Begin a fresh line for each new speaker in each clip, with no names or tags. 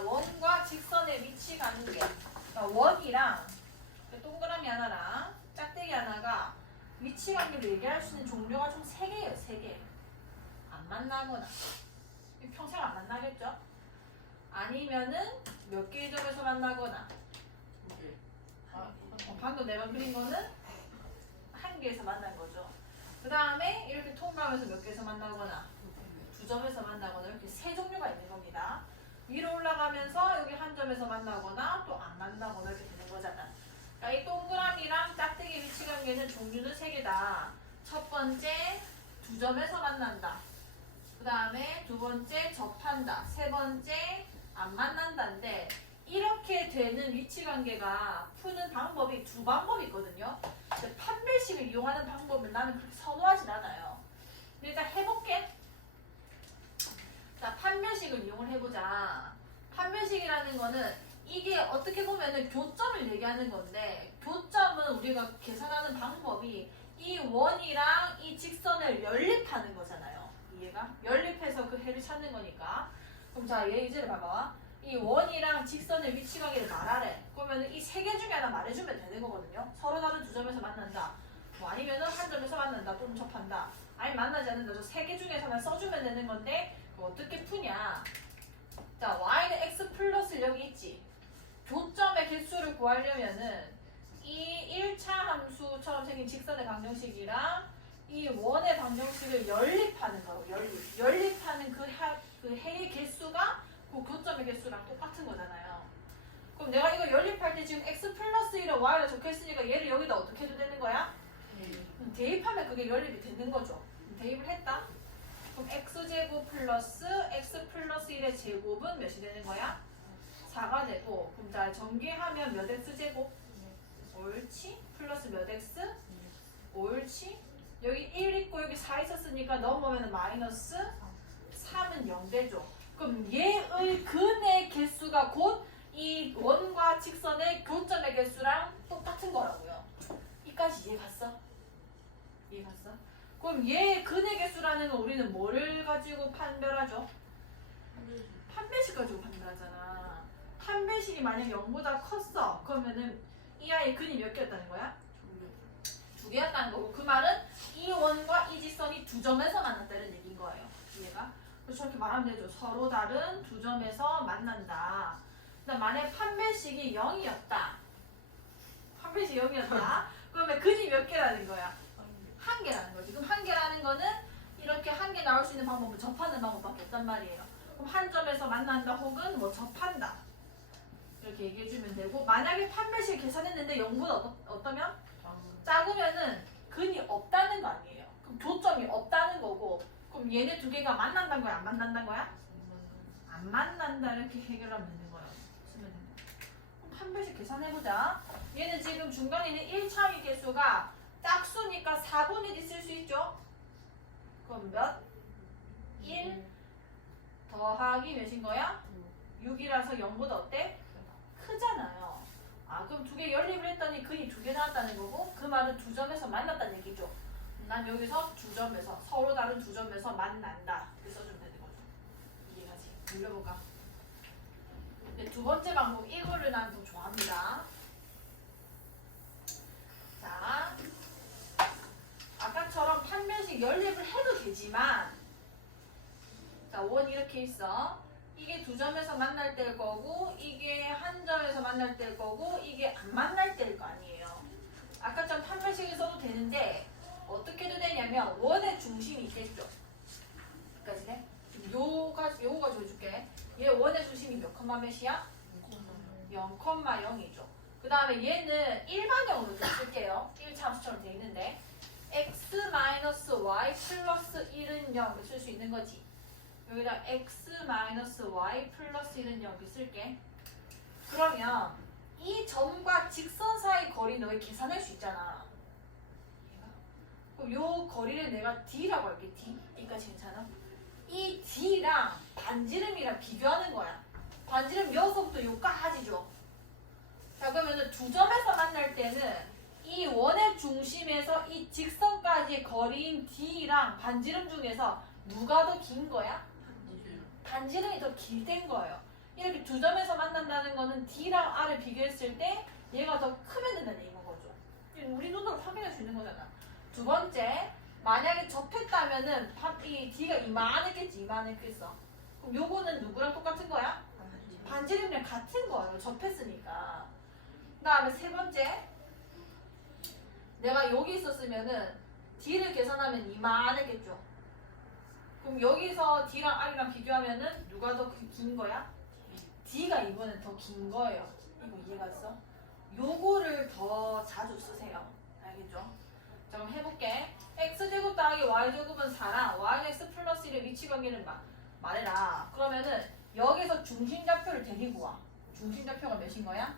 자, 원과 직선의 위치 관계. 그러니까 원이랑 동그라미 하나랑 짝대기 하나가 위치 관계를 얘기할 수 있는 종류가 총세 개예요, 세 개. 안 만나거나. 평생 안 만나겠죠? 아니면은 몇 개의 점에서 만나거나. 어, 어, 방금 내가 그린 거는 한 개에서 만난 거죠. 그 다음에 이렇게 통과하면서 몇 개에서 만나거나 두 점에서 만나거나 이렇게 세 종류가 있는 겁니다. 위로 올라가면서 여기 한 점에서 만나거나 또 안 만나거나 이렇게 되는 거잖아. 그러니까 이 동그라미랑 짝대기 위치 관계는 종류는 세 개다. 첫 번째 두 점에서 만난다. 그 다음에 두 번째 접한다. 세 번째 안 만난다인데 이렇게 되는 위치 관계가 푸는 방법이 두 방법이 있거든요. 판별식을 이용하는 방법을 나는 그렇게 선호하진 않아요. 일단 해볼게. 자, 판별식을 이용을 해보자. 판별식이라는 거는 이게 어떻게 보면은 교점을 얘기하는 건데 교점은 우리가 계산하는 방법이 이 원이랑 이 직선을 연립하는 거잖아요. 이해가? 연립해서 그 해를 찾는 거니까. 그럼 자, 얘 이제를 봐봐. 이 원이랑 직선의 위치 관계를 말하래. 그러면 이 세 개 중에 하나 말해주면 되는 거거든요. 서로 다른 두 점에서 만난다. 뭐 아니면은 한 점에서 만난다 또는 접한다. 아니 만나지 않는다. 저 세 개 중에서 하나 써주면 되는 건데 어떻게 푸냐? 자, y는 x 플러스 여기 있지. 교점의 개수를 구하려면은 이 1차 함수처럼 생긴 직선의 방정식이랑 이 원의 방정식을 연립하는 거고 연립. 연립하는 그, 하, 그 해의 개수가 그 교점의 개수랑 똑같은 거잖아요. 그럼 내가 이거 연립할 때 지금 x 플러스 1은 y가 적혀있으니까 얘를 여기다 어떻게 해도 되는 거야? 그럼 대입하면 그게 연립이 되는 거죠. 대입을 했다? 그럼 x제곱 플러스 x 플러스 1의 제곱은 몇이 되는 거야? 4가 되고 그럼 자 전개하면 몇 x제곱? 옳지? 플러스 몇 x? 옳지? 여기 1 있고 여기 4 있었으니까 넘어오면 마이너스 3은 0 되죠. 그럼 얘의 근의 개수가 곧 이 원과 직선의 교점의 개수랑 똑같은 거라고요. 이까지 이해 갔어? 이해 갔어? 그럼 얘의 근의 개수라는 건 우리는 뭐를 가지고 판별하죠? 판별식 가지고 판별하잖아. 판별식이 만약 0보다 컸어. 그러면은 이 아이의 근이 몇 개였다는 거야? 두 개였다는 거고 그 말은 이 원과 이 직선이 두 점에서 만났다는 얘기인 거예요. 이해가? 그래서 저렇게 말하면 되죠. 서로 다른 두 점에서 만난다. 그다음 만약 판별식이 0이었다. 판별식이 0이었다. 그러면 근이 몇 개라는 거야? 한 개라는 거지. 그럼 한 개라는 거는 이렇게 한 개 나올 수 있는 방법은 접하는 방법밖에 없단 말이에요. 그럼 한 점에서 만난다 혹은 뭐 접한다. 이렇게 얘기해주면 되고 만약에 판별식 계산했는데 0보다 어떠, 어떠 면? 작으면은 근이 없다는 거 아니에요. 그럼 교점이 없다는 거고 그럼 얘네 두 개가 만난다는 거야 안 만난다는 거야? 안 만난다 이렇게 해결하면 되는 거예요. 쓰면 판별식 계산해보자. 얘는 지금 중간에 있는 1차위 개수가 짝수니까 4분의 1이 쓸수 있죠? 그럼 몇? 1 더하기 몇인 거야? 6이라서 0보다 어때? 크잖아요. 아 그럼 두 개 연립을 했더니 근이 두 개 나왔다는 거고 그 말은 두 점에서 만났다는 얘기죠. 난 여기서 두 점에서 서로 다른 두 점에서 만난다 이렇게 써주면 되는 거죠. 이해가지? 눌러볼까? 네, 두 번째 방법 이거를 난 더 좋아합니다. 자 아까처럼 판별식 연립을 해도 되지만 자 원 이렇게 있어. 이게 두 점에서 만날 때일 거고 이게 한 점에서 만날 때일 거고 이게 안 만날 때일 거 아니에요. 아까처럼 판별식을 써도 되는데 어떻게 해도 되냐면 원의 중심이 있겠죠. 여기까지 돼? 지금 요가 요거 가지고 줄게. 얘 원의 중심이 몇 컴마 몇이야? 0,0이죠. 그 다음에 얘는 일반형으로 좀 쓸게요. 1 참수처럼 돼 있는데 x-y 플러스 1은 0 쓸 수 있는 거지. 여기다 x-y 플러스 1은 여기 쓸게. 그러면 이 점과 직선 사이 거리는 여기 계산할 수 있잖아. 그럼 요 거리를 내가 d라고 할게. d. 여기까지 괜찮아? 이 d랑 반지름이랑 비교하는 거야. 반지름 여기서부터 요까지죠. 자 그러면은 두 점에서 만날 때는 이 원의 중심에서 이 직선까지의 거리인 d랑 반지름 중에서 누가 더 긴 거야? 반지름이 더 길된 거예요. 이렇게 두 점에서 만난다는 거는 D랑 R을 비교했을 때 얘가 더 크면 된다는 얘기인 거죠. 우리 눈으로 확인할 수 있는 거잖아. 두 번째, 만약에 접했다면은 파- 이 D가 이만했겠지, 이만했겠어. 그럼 요거는 누구랑 똑같은 거야? 반지름이랑 같은 거예요. 접했으니까. 그 다음에 세 번째, 내가 여기 있었으면은 D를 계산하면 이만했겠죠. 그럼 여기서 D랑 R이랑 비교하면은 누가 더 긴 거야? D가 이번엔 더 긴 거예요. 이거 이해가 있어? 요거를 더 자주 쓰세요. 알겠죠? 자 그럼 해볼게. x제곱 더하기 y제곱은 4랑 y는 x 플러스 1의 위치 관계를 마, 말해라. 그러면은 여기서 중심좌표를 데리고 와. 중심좌표가 몇인 거야?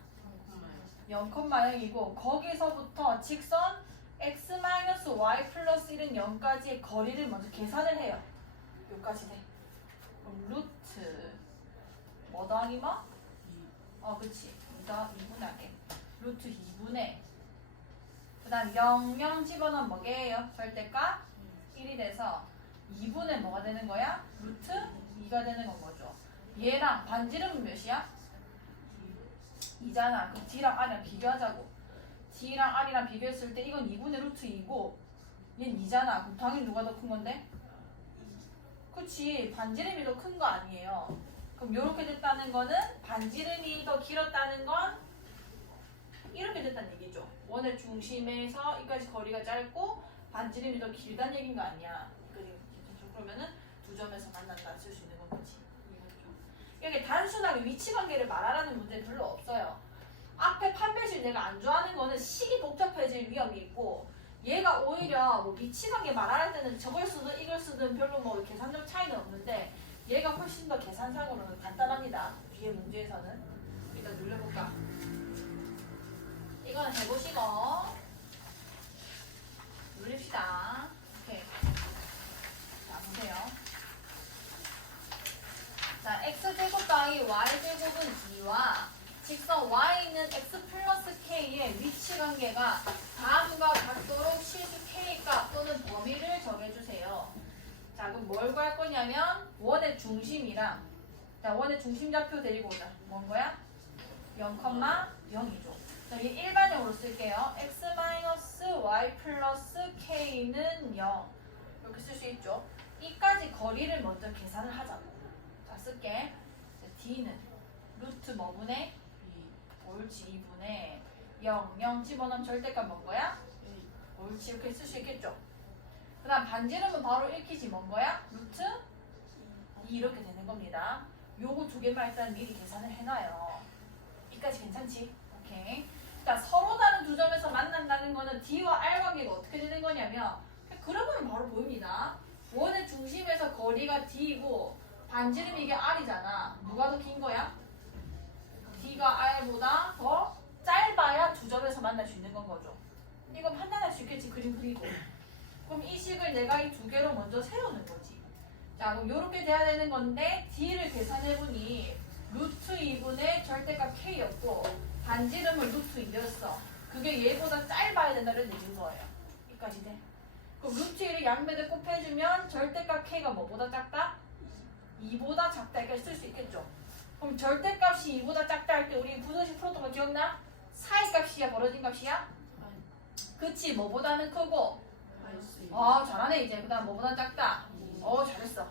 0,0이고 거기서부터 직선 x-y 플러스 1은 0까지의 거리를 먼저 계산을 해요. 여기까지 돼. 그럼 루트 뭐 더하기 뭐? 어 그치. 2더 2분하게. 루트 2분의 그 다음 0, 0 집어넣으면 뭐게요? 절대값 1이 돼서 2분의 뭐가 되는 거야? 루트 2가 되는 건 거죠. 얘랑 반지름은 몇이야? 2잖아. 그럼 D랑 R이랑 비교하자고. D랑 R이랑 비교했을 때 이건 2분의 루트 2고 얘는 2잖아. 그럼 당연히 누가 더 큰 건데? 그치. 반지름이 더 큰 거 아니에요. 그럼 이렇게 됐다는 거는 반지름이 더 길었다는 건 이렇게 됐다는 얘기죠. 원의 중심에서 여기까지 거리가 짧고 반지름이 더 길다는 얘기인 거 아니야. 그러니까? 그러면은 두 점에서 만난다 쓸 수 있는. 이해했죠? 이렇게 단순하게 위치 관계를 말하라는 문제 별로 없어요. 앞에 판별식 내가 안 좋아하는 거는 식이 복잡해질 위험이 있고 얘가 오히려 뭐 위치 관계 말할 때는 저걸 쓰든 이걸 쓰든 별로 뭐 계산적 차이는 없는데 얘가 훨씬 더 계산상으로는 간단합니다. 뒤에 문제에서는 일단 눌러볼까? 이거는 해보시고 누립시다. 오케이. 자 보세요. 자 x제곱 더하기 y제곱은 2와 직선 y는 x 플러스 k의 위치 관계가 다음과 같도록 실수 k값 또는 범위를 정해주세요. 자 그럼 뭘 구할 거냐면 원의 중심이랑 자 원의 중심좌표 데리고 오자. 뭔 거야? 0,0이죠. 자, 이 일반형으로 쓸게요. x 마이너스 y 플러스 k는 0 이렇게 쓸 수 있죠. 이까지 거리를 먼저 계산을 하자고. 자, 쓸게. 자, d는 루트 뭐분의 옳지 2분의 0, 0 집어넣으면 절대값 뭔 거야? 옳지 이렇게 쓸 수 있겠죠. 그 다음 반지름은 바로 읽히지 뭔 거야? 루트 2 이렇게 되는 겁니다. 요거 두 개만 일단 미리 계산을 해놔요. 이까지 괜찮지? 오케이. 자, 서로 다른 두 점에서 만난다는 거는 D와 R 관계가 어떻게 되는 거냐면 그려보면 바로 보입니다. 원의 중심에서 거리가 D이고 반지름이 이게 R이잖아. 누가 더 긴 거야? D가 R보다 더 짧아야 두 점에서 만날 수 있는 건 거죠. 이건 판단할 수 있겠지, 그림 그리고. 그럼 이 식을 내가 이 두 개로 먼저 세우는 거지. 자, 그럼 이렇게 돼야 되는 건데 D를 계산해보니 루트 2분의 절대값 K였고 반지름은 루트 2였어. 그게 얘보다 짧아야 된다는 얘기인 거예요. 여기까지 돼. 그럼 루트 1을 양면에 곱해주면 절대값 K가 뭐보다 작다? 2보다 작다 이렇게 쓸 수 있겠죠. 그럼 절대값이 2보다 작다 할 때 우리 분수식 풀었던 거 기억나? 사이 값이야? 벌어진 값이야? 그치 뭐보다는 크고. 아 잘하네 이제. 그 다음 뭐보다 작다. 어 잘했어.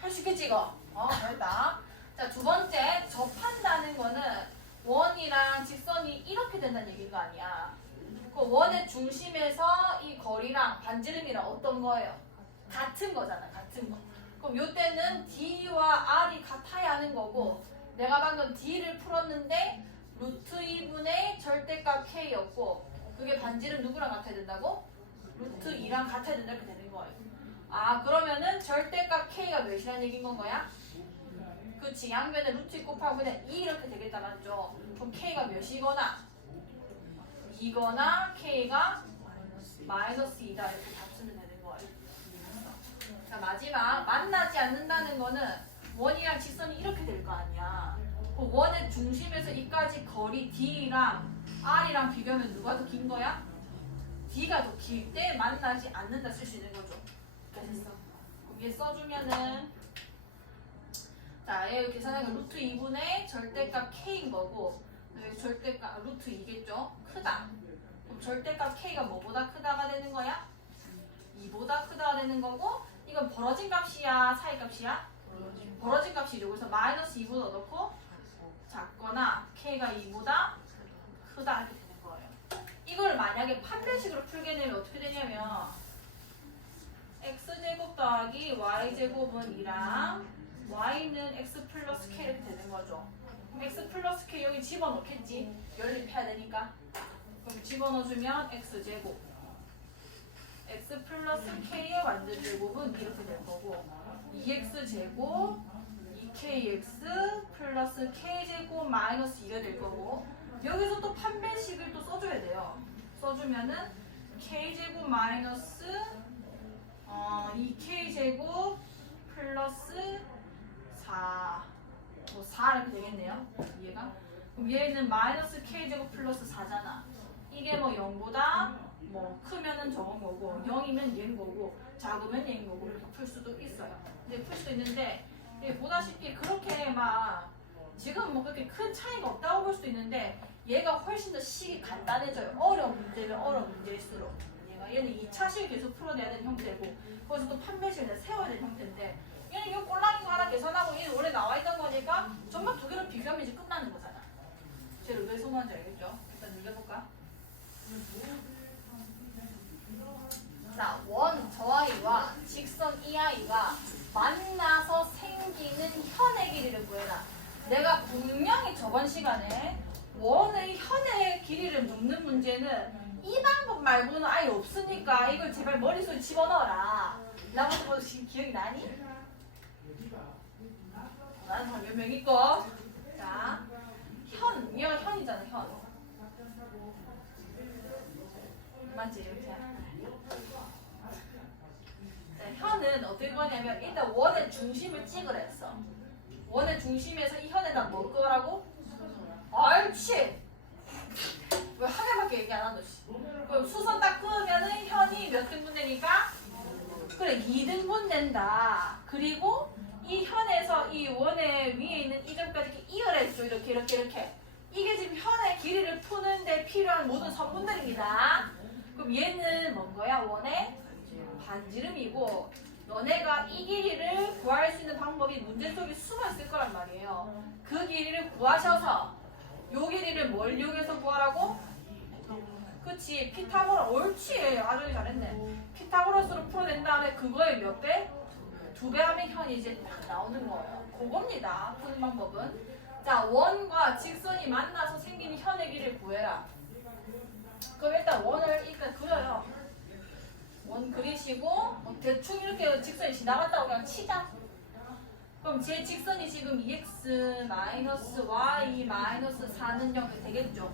할 수 있겠지 이거? 어 잘했다. 자 두 번째 접한다는 거는 원이랑 직선이 이렇게 된다는 얘기인 거 아니야? 그 원의 중심에서 이 거리랑 반지름이랑 어떤 거예요? 같은 거잖아 같은 거 그럼 요때는 D와 R이 같아야 하는 거고 내가 방금 D를 풀었는데 루트 2분의 절대값 K였고 그게 반지름 누구랑 같아야 된다고? 루트 2랑 같아야 된다 이렇게 되는 거예요. 아 그러면은 절대값 K가 몇이라는 얘기인 건 거야? 그치 양변에 루트 2 곱하면 2 이렇게 되겠다 맞죠? 그럼 K가 몇이거나 2거나 K가 마이너스 2다 이렇게 답 쓰면 되는 거예요. 자 마지막 만나지 않는다는 거는 원이랑 직선이 이렇게 될 거 아니야. 그 원의 중심에서 이까지 거리 D랑 R이랑 비교하면 누가 더 긴 거야? D가 더 길 때 만나지 않는다 쓸 수 있는 거죠. 됐어. 얘 써주면은 자, 여기 계산하니까 루트 2분의 절대값 k인 거고 여기 절대값 루트 2겠죠? 크다. 그럼 절대값 k가 뭐보다 크다가 되는 거야? 2보다 크다가 되는 거고 이건 벌어진 값이야, 사이 값이야? 벌어진 값이죠. 그래서 마이너스 2보다 넣고 작거나 k가 2보다 크다 이렇게 되는 거예요. 이걸 만약에 판별식으로 풀게 되면 어떻게 되냐면 x제곱 더하기 y제곱은 2랑 y는 x 플러스 k 이렇게 되는 거죠. 그럼 x 플러스 k 여기 집어넣겠지. 연립해야 되니까. 그럼 집어넣어주면 x제곱 x 플러스 k의 완전 제곱은 이렇게 될 거고 2x제곱 2kx 플러스 k제곱 마이너스 2가 될 거고 여기서 또 판별식을 또 써줘야 돼요. 써주면은 k제곱 마이너스 어, 2k제곱 플러스 4. 뭐 4 이렇게 되겠네요. 얘가. 그럼 얘는 마이너스 k제곱 플러스 4잖아. 이게 뭐 0보다 뭐 크면은 적은 거고 0이면 얘인 거고 작으면 얘인 거고 이렇게 풀 수도 있어요. 근데 풀 수도 있는데 예, 보다시피 그렇게 막 지금 뭐 그렇게 큰 차이가 없다고 볼 수도 있는데 얘가 훨씬 더 식이 간단해져요. 어려운 문제는 어려운 문제일수록 얘가 얘는 2차식 계속 풀어내야 되는 형태고 거기서 또 판별식을 세워야 되는 형태인데 얘는 이 꼴랑이 거 하나 계산하고 얘는 원래 나와 있던 거니까 전반 두 개를 비교하면 이제 끝나는 거잖아. 제일 왜 소문인지 알겠죠? 일단 눌러볼까? 자, 원 저아이와 직선 이아이가 만나서 생기는 현의 길이를 구해라. 내가 분명히 저번 시간에 원의 현의 길이를 묻는 문제는 이 방법 말고는 아예 없으니까 이걸 제발 머릿속에 집어넣어라. 뭐 지금 기억이 나니? 나는 사람 몇명 있고. 자, 현, 얘가 현이잖아, 현. 맞지, 이렇게. 네, 현은 어떻게 구하냐면 일단 원의 중심을 찍으라 했어. 원의 중심에서 이 현에다 뭐 거라고? 옳지. 왜 하나밖에 얘기 안 하노? 씨. 그럼 수선 딱 그으면은 현이 몇 등분 되니까? 그래 2등분 된다. 그리고 이 현에서 이 원의 위에 있는 이 점까지 이렇게 이어냈죠. 이렇게 이렇게 이렇게. 이게 지금 현의 길이를 푸는데 필요한 모든 선분들입니다. 그럼 얘는 뭔 거야? 원의 반지름이고 너네가 이 길이를 구할 수 있는 방법이 문제 속에 숨어 있을 거란 말이에요. 그 길이를 구하셔서 요 길이를 뭘 이용해서 구하라고? 그치. 피타고라 옳지. 아주 잘했네. 피타고라스로 풀어낸 다음에 그거의 몇 배? 두 배 하면 현이 이제 딱 나오는 거예요. 그겁니다. 푸는 방법은. 자 원과 직선이 만나서 생기는 현의 길이를 구해라. 그럼 일단 원을 일단 그려요 원 그리시고 뭐 대충 이렇게 직선이 지나갔다고 그냥 치자 그럼 제 직선이 지금 2x 마이너스 y 마이너스 4는 0이 되겠죠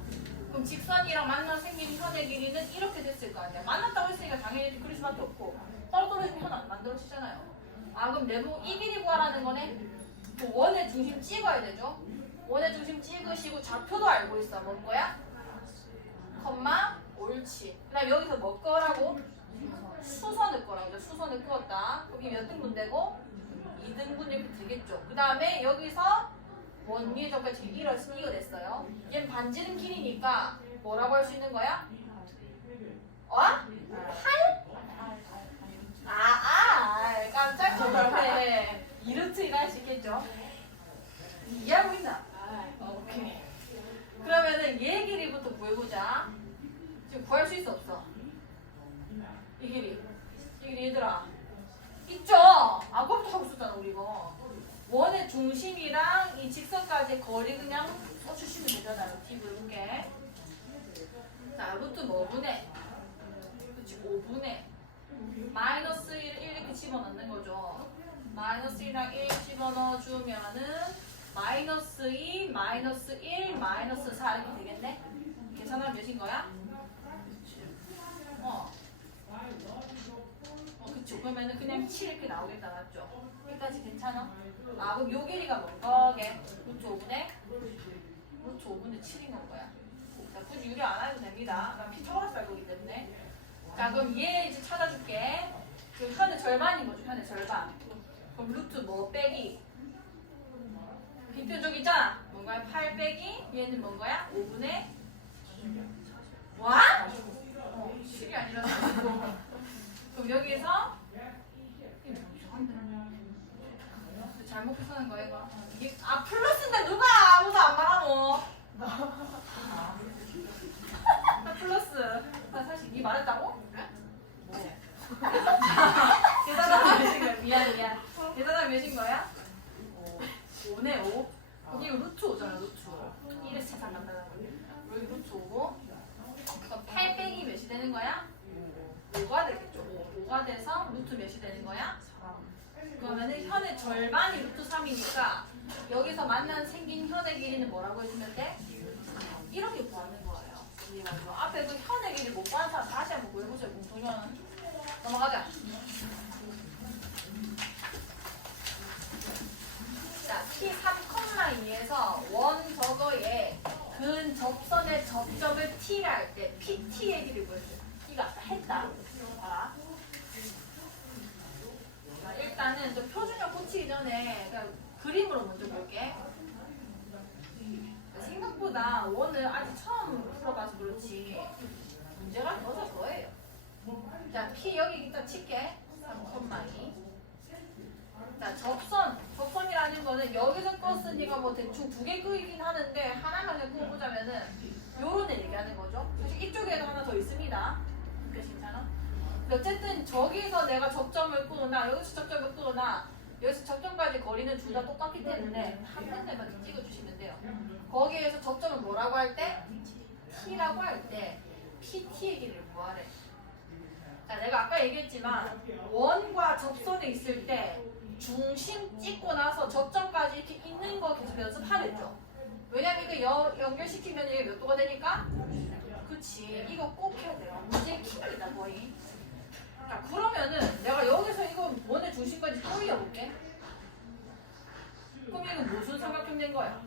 그럼 직선이랑 만나 생긴 현의 길이는 이렇게 됐을 거 아니야. 만났다고 했으니까 당연히 그릴 수밖에 없고 따로 떨어지면 현 안 만들어지잖아요. 아 그럼 내부 이 길이 구하라는 거네. 그 원의 중심 찍어야 되죠. 원의 중심 찍으시고 좌표도 알고 있어. 뭔 거야? 컴마 옳지. 그다음 여기서 뭐 거라고? 수선을 거라고. 수선을 그었다. 그럼 이몇 등분 되고? 2등분 이렇게 되겠죠. 그 다음에 여기서 원 위에 저까지 이어 이어냈어요. 얘는 반지름 길이니까 뭐라고 할 수 있는 거야? 어? 8? 아, 아, 깜짝 놀랐네. 이루트가 할 수 있겠죠? 이해하고 있나? 어, 오케이. 그러면은 얘 길이부터 구해보자. 지금 구할 수 있어 없어? 이 길이. 이 길이 얘들아. 있죠? 아까부터 하고 있었잖아 우리 이거. 원의 중심이랑 이 직선까지 거리 그냥 써주시면 되잖아요. T 굵게. 자, 루트 뭐분의? 그치, 5분의. 마이너스 1, 1 이렇게 집어넣는 거죠. 마이너스 1이랑 1 집어넣어주면은 마이너스 2, 마이너스 1, 마이너스 4 이렇게 되겠네? 계산하면 몇인 거야? 어. 그러면은 그냥 7 이렇게 나오겠다, 맞죠? 여기까지 괜찮아? 아, 그럼 요 길이가 뭔 거게? 루트 5분의? 루트 5분의 7인 건 거야. 자, 굳이 유리 안 해도 됩니다. 난 피타고라스 알고 있기 때문에. 자, 그럼 얘 이제 찾아줄게. 그 현의 절반이 뭐죠? 현의 절반. 그럼 루트 뭐 빼기? 저기 있잖아. 뭔가요? 8 빼기 얘는 뭔가야? 5분의 와? 어, 10이 아니라 4. 그럼 여기에서 이게 뭐 이상한데? 잘못 계산한 거야 이거? 이게 아 플러스인데 누가 아무도 안 말하노? 나 플러스. 나 사실 니 말했다고? 계산하면 몇인 거야? 미안 미안. 계산하면 몇인 거야? 5네 5. 여기 루트 5잖아 루트 5. 이래서 세상 간다는 거. 여기 루트 5고. 그럼 8 빼기 몇이 되는 거야? 5가 되겠죠. 5. 5가 돼서 루트 몇이 되는 거야? 3. 그러면은 현의 절반이 루트 3이니까 여기서 만난 생긴 현의 길이는 뭐라고 해주면 돼? 이렇게 구하는 거예요. 이해가지고 앞에 그 현의 길이 못 구한 사람 다시 한번 구해보세요. 공통현 넘어가자. 자, T3,2에서 원 저거에 근 접선의 접점을 T를 할때 PT의 길이 보여줘요. 아까 했다. 이거 봐라. 자, 일단은 저 표준형 고치기 전에 그림으로 먼저 볼게. 생각보다 원을 아직 처음 풀어봐서 그렇지 문제가 더서 거예요. 자, P 여기 일단 칠게. 3,2. 자, 접선. 접선이라는 거는 여기서 껐으니까 뭐 대충 두 개 끄이긴 하는데 하나만 그냥 끄보자면은 요런 애 얘기하는 거죠. 사실 이쪽에도 하나 더 있습니다. 그게 괜찮아? 어쨌든 저기서 내가 접점을 끄거나 여기서 접점을 끄거나 여기서 접점까지 거리는 둘 다 똑같기 때문에 한 군데만 좀 찍어주시면 돼요. 거기에서 접점을 뭐라고 할 때? T라고 할 때 PT의 길이를 구하래. 자, 내가 아까 얘기했지만 원과 접선에 있을 때 중심 찍고 나서 접점까지 이렇게 있는 거 계속 연습하겠죠. 왜냐면 이거 여- 연결시키면 이게 몇 도가 되니까? 그치. 이거 꼭 해야 돼요. 문제 킥이다 거의. 자, 그러면은 내가 여기서 이거 원의 중심까지 꼬이어볼게. 그럼 이건 무슨 삼각형 된 거야?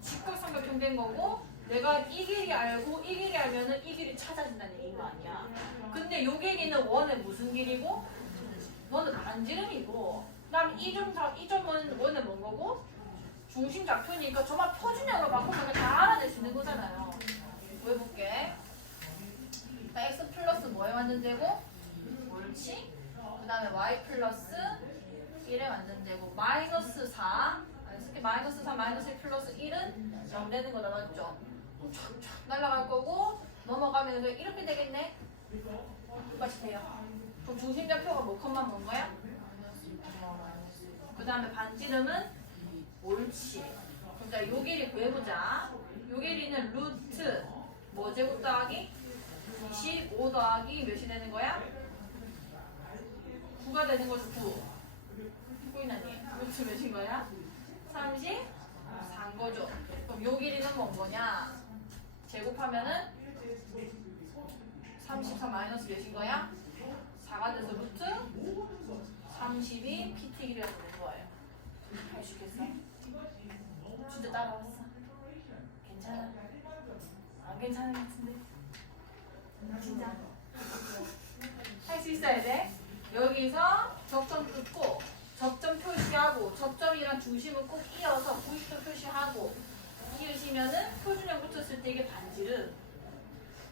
직각 삼각형 된 거고 내가 이 길이 알고 이 길이 알면은 이 길이 찾아진다는 얘기인 거 아니야. 근데 요 길이는 원의 무슨 길이고? 원은 반지름이고 그다음 이 점, 이 점은 원의 뭔 거고? 중심 좌표니까 저만 표준형으로 바꾸면 다 알아낼 수 있는 거잖아요. 자, x 플러스 뭐의 완전제곱? 다음에 y 플러스 1의 완전제곱 마이너스 4 아니 이렇게 마이너스 4 마이너스 1 플러스 1은 0 되는 거다 맞죠? 촥촥 날아갈 거고 넘어가면 이렇게 되겠네? 똑같이 돼요. 그럼 중심 좌표가 뭐 컴만 뭔 거야? 그 다음에 반지름은 옳지. 자, 요 길이 구해보자. 요 길이는 루트 뭐 제곱 더하기? 25 더하기 몇이 되는 거야? 9가 되는 거죠, 9. 꾸이나니 루트 몇인 거야? 30? 4인 거죠. 그럼 요 길이는 뭔 거냐? 제곱하면은 34 마이너스 몇인 거야? 4가 돼서 루트 32 PT 길이가 되는 거예요. 할 수 있겠어? 진짜 따라왔어. 괜찮아? 안 괜찮은 것 같은데? 진짜? 할 수 있어야 돼. 여기서 접점 끊고 접점 표시하고 접점이랑 중심을 꼭 이어서 90도 표시하고 이으시면은 표준형 붙였을 때 이게 반지름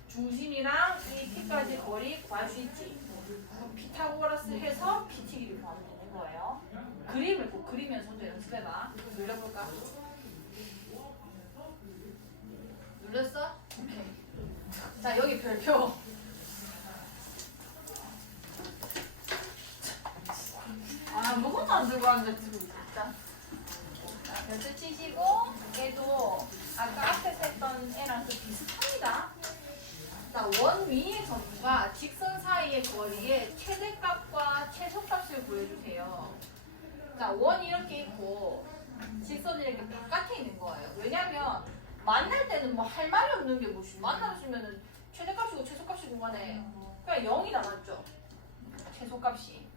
중심이랑 이 P까지 거리 구할 수 있지. 그럼 피타고라스 해서 PT 길이 구하면 되는 거예요. 그림을 꼭 그리면서 혼자 연습해봐. 눌러볼까? 눌렀어? 오케이. 자 여기 별표. 아, 아무것도 안 들고 왔는데 들고 있다. 자, 별표 치시고 얘도 아까 앞에 했던 애랑 좀 비슷합니다. 자, 원 위의 점과 직선 사이의 거리의 최대값과 최소값을 구해주세요. 자, 원이 이렇게 있고 직선이 이렇게 바깥에 있는 거예요. 왜냐면 만날 때는 뭐 할 말이 없는 게 뭐지? 만나시면은 최대값이고 최소값이고 간에 그냥 0이 나왔죠. 최소값이.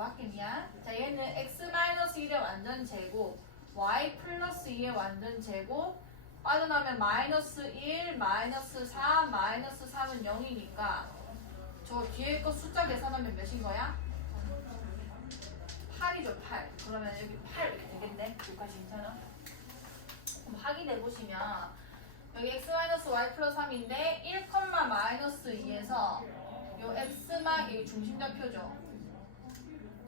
미안. 자, 얘는 x-1의 완전 제곱, y 플러스 2의 완전 제곱, 빠져나오면 마이너스 1, 마이너스 4, 마이너스 3은 0이니까 저 뒤에 거 숫자 계산하면 몇인 거야? 8이죠, 8. 그러면 여기 8 이렇게 되겠네. 여기까지 괜찮아? 그럼 확인해 보시면 여기 x y 플러스 3인데 1, 마이너스 2에서 요 x만 이 중심좌표죠.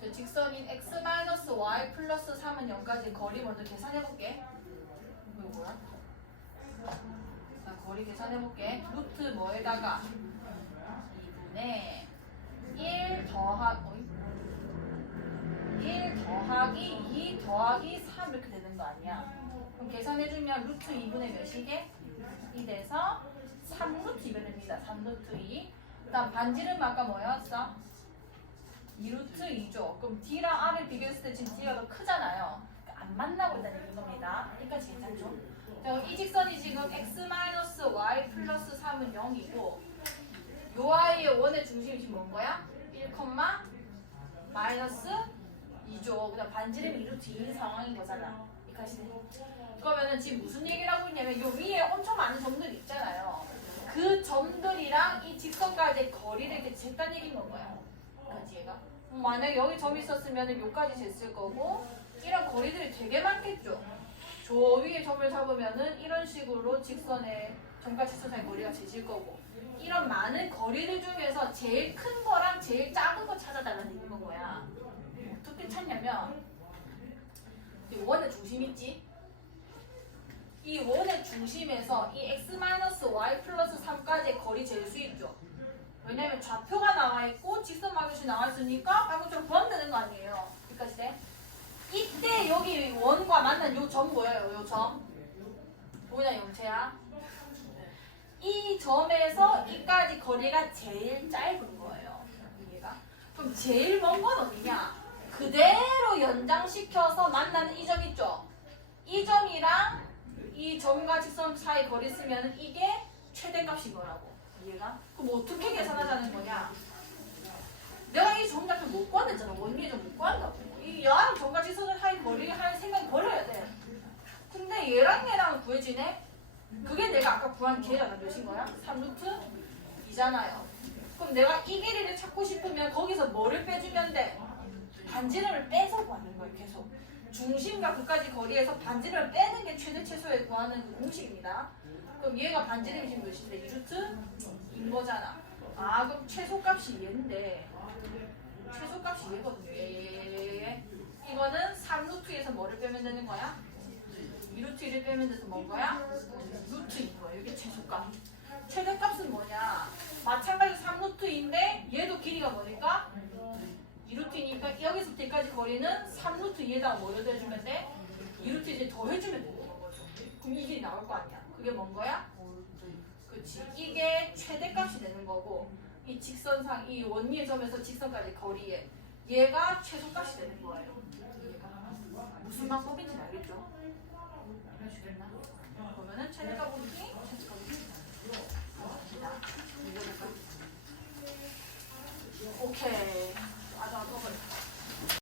저 직선인 x 마이너스 y 플러스 3은 0까지 거리 먼저 계산해 볼게. 이거 뭐야? 자 거리 계산해 볼게. 루트 뭐에다가 2분의 1 더하 어이? 1 더하기 2 더하기 3 이렇게 되는 거 아니야? 그럼 계산해주면 루트 2분의 몇이게? 2 돼서 3루트 2가 됩니다. 3루트 2. 그다음 반지름 아까 뭐였어? 2루트 2죠. 그럼 D랑 R을 비교했을 때 지금 D가 더 크잖아요. 그러니까 안 만나고 있다는 겁니다. 여기까지 괜찮죠? 자, 그럼 이 직선이 지금 x-y 플러스 3은 0이고 요 아이의 원의 중심이 지금 뭔 거야? 1, 마이너스 2죠. 그다음 반지름이 2루트 2인 상황인 거잖아. 여기까지. 그러면은 지금 무슨 얘기를 하고 있냐면 요 위에 엄청 많은 점들이 있잖아요. 그 점들이랑 이 직선까지의 거리를 이렇게 쟀단 얘기인 건 거야. 그지 얘가? 음, 만약 여기 점이 있었으면 요까지 쟀을 거고 이런 거리들이 되게 많겠죠. 저 위에 점을 잡으면은 이런 식으로 직선의 점과 직선의 거리가 재질 거고 이런 많은 거리들 중에서 제일 큰 거랑 제일 작은 거 찾아달라는 얘기인 거야. 어떻게 찾냐면 이 원의 중심 있지? 이 원의 중심에서 이 x-y 플러스 3까지의 거리 잴 수 있죠. 왜냐면 좌표가 나와 있고 직선 방정식 나와 있으니까 방금처럼 구하면 거 아니에요. 여기까지 돼? 이때 여기 원과 만난 요 점 뭐예요? 요 점? 보이나 영채야? 이 점에서 이까지 거리가 제일 짧은 거예요. 이해가? 그럼 제일 먼 건 어디냐? 그대로 연장시켜서 만나는 이 점 있죠? 이 점이랑 이 점과 직선 사이 거리 쓰면 이게 최대값인 거라고. 이해가? 그럼 뭐 어떻게 계산하자는 거냐? 내가 이 점값을 못 구한댔잖아. 원리에 좀못 구한다고. 이 얘랑 점과 직선 사이 거리를 할 생각 버려야 돼. 근데 얘랑 얘랑 구해지네? 그게 내가 아까 구한 길이잖아. 몇인 거야? 3루트 2잖아요. 그럼 내가 이 길이를 찾고 싶으면 거기서 뭐를 빼주면 돼? 반지름을 빼서 구하는 거예요. 계속. 중심과 그까지 거리에서 반지름을 빼는 게 최대 최소에 구하는 그 공식입니다. 그럼 얘가 반지름이 지금 몇인데? 2루트 인 거잖아. 아 그럼 최소값이 얘인데 최소값이 얘거든요. 얘. 이거는 3루트에서 뭐를 빼면 되는 거야? 2루트 1을 빼면 돼서 뭔 거야? 루트인 거야. 이게 최소값. 최대값은 뭐냐? 마찬가지 3루트인데 얘도 길이가 뭐니까? 2루트니까 여기서 뒤까지 거리는 3루트 2에다가 뭐를 해주면 돼? 2루트 이제 더 해주면 되는 거죠. 그럼 이 길이 나올 거 아니야? 그게 뭔 거야? 그렇지. 이게 최대값이 되는 거고 이 직선상 이 원리의 점에서 직선까지 거리에 얘가 최소값이 되는 거예요. 무슨 방법인지 알겠죠? 알려주겠나? 그러면은 최대값 오르기, 최소값 오르기. 오케이.